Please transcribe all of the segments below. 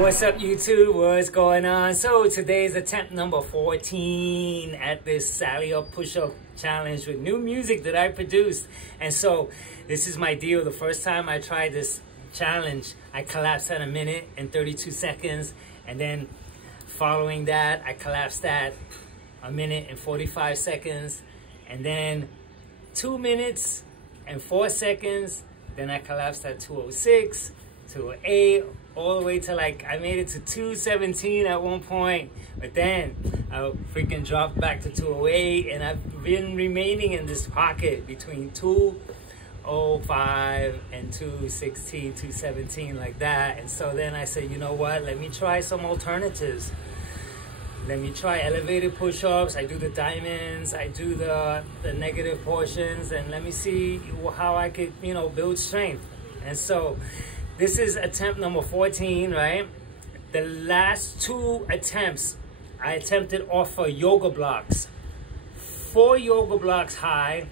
What's up, YouTube? What's going on? So today's attempt number 14 at this Sally Up push-up challenge with new music that I produced. And so this is my deal. The first time I tried this challenge, I collapsed at 1 minute and 32 seconds. And then following that, I collapsed at 1 minute and 45 seconds. And then 2 minutes and 4 seconds. Then I collapsed at 2:06, 2:08, all the way to like, I made it to 2:17 at one point, but then I freaking dropped back to 2:08, and I've been remaining in this pocket between 2:05 and 2:16, 2:17, like that. And so then I said, you know what, let me try some alternatives. Let me try elevated push-ups. I do the diamonds, I do the negative portions, and let me see how I could, you know, build strength. And so this is attempt number 14, right? The last 2 attempts, I attempted off of yoga blocks. 4 yoga blocks high.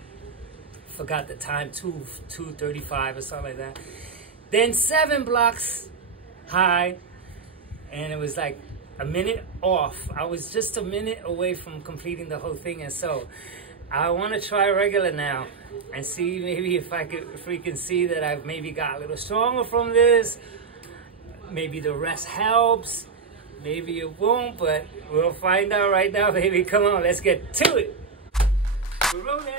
Forgot the time, 2:35 or something like that. Then 7 blocks high, and it was like a minute off. I was just a minute away from completing the whole thing. And so I want to try regular now and see maybe if we can see that I've maybe got a little stronger from this. Maybe the rest helps, maybe it won't, but we'll find out right now, baby. Come on, let's get to it. We're rolling.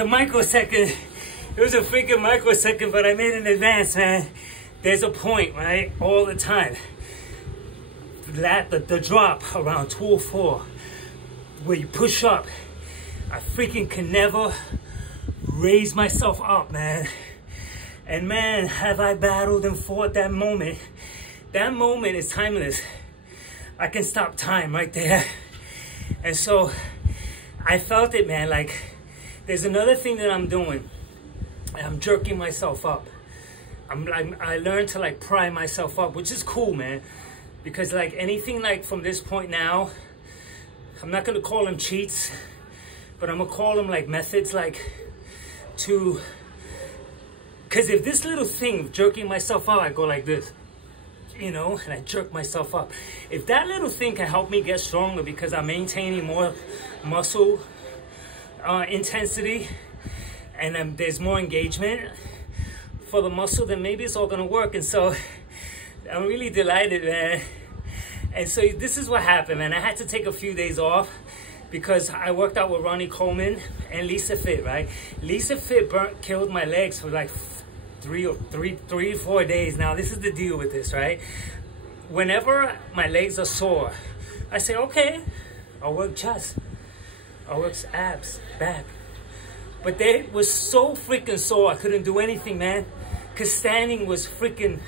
a microsecond. It was a freaking microsecond, but I made an advance, man. There's a point, right? All the time. The drop around 204, where you push up, I freaking can never raise myself up, man. And man, have I battled and fought that moment. That moment is timeless. I can stop time right there. And so I felt it, man. Like, there's another thing that I'm doing. I'm jerking myself up. I learned to like pry myself up, which is cool, man. Because like anything like from this point now, I'm not gonna call them cheats, but I'm gonna call them like methods, like to, cause if this little thing, jerking myself up, I go like this, you know, and I jerk myself up. If that little thing can help me get stronger because I'm maintaining more muscle intensity and there's more engagement for the muscle, then maybe it's all gonna work. And so I'm really delighted, man. And so this is what happened, man. I had to take a few days off because I worked out with Ronnie Coleman and Lisa Fit, right? Lisa Fit killed my legs for like 3 or 4 days. Now, this is the deal with this, right? Whenever my legs are sore, I say, okay, I'll work chest, I'll work abs, back. But they was so freaking sore, I couldn't do anything, man. Because standing was freaking,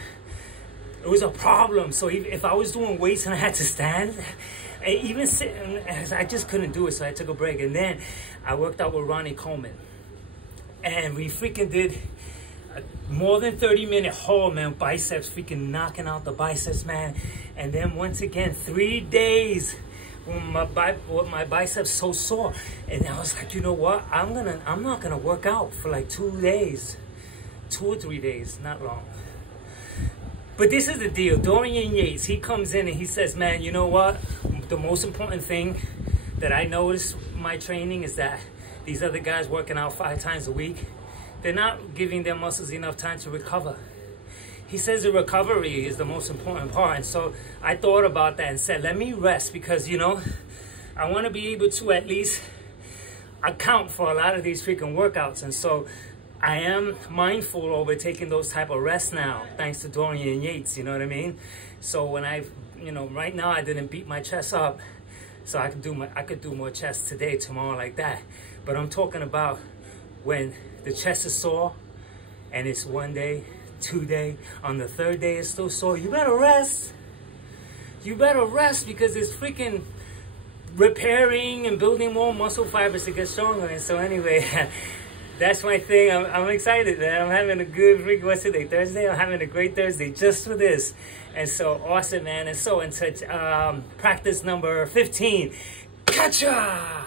it was a problem. So if I was doing weights and I had to stand, even sitting, I just couldn't do it. So I took a break. And then I worked out with Ronnie Coleman. And we freaking did a more than 30-minute haul, man. Biceps, freaking knocking out the biceps, man. And then once again, 3 days with my biceps so sore. And I was like, you know what? I'm not gonna work out for like 2 days. 2 or 3 days, not long. But this is the deal. Dorian Yates, he comes in and he says, man, you know what? The most important thing that I notice in my training is that these other guys working out 5 times a week, they're not giving their muscles enough time to recover. He says the recovery is the most important part. And so I thought about that and said, let me rest because, you know, I want to be able to at least account for a lot of these freaking workouts. And so I am mindful over taking those type of rests now, thanks to Dorian Yates, you know what I mean? So when right now I didn't beat my chest up, so I could do more chest today, tomorrow, like that. But I'm talking about when the chest is sore and it's 1 day, 2 day, on the 3rd day it's still sore, you better rest. You better rest because it's freaking repairing and building more muscle fibers to get stronger. And so anyway, that's my thing. I'm excited, man. I'm having a good freaking, what's today, Thursday? I'm having a great Thursday just for this. And so awesome, man. And so into practice number 15. Catcha!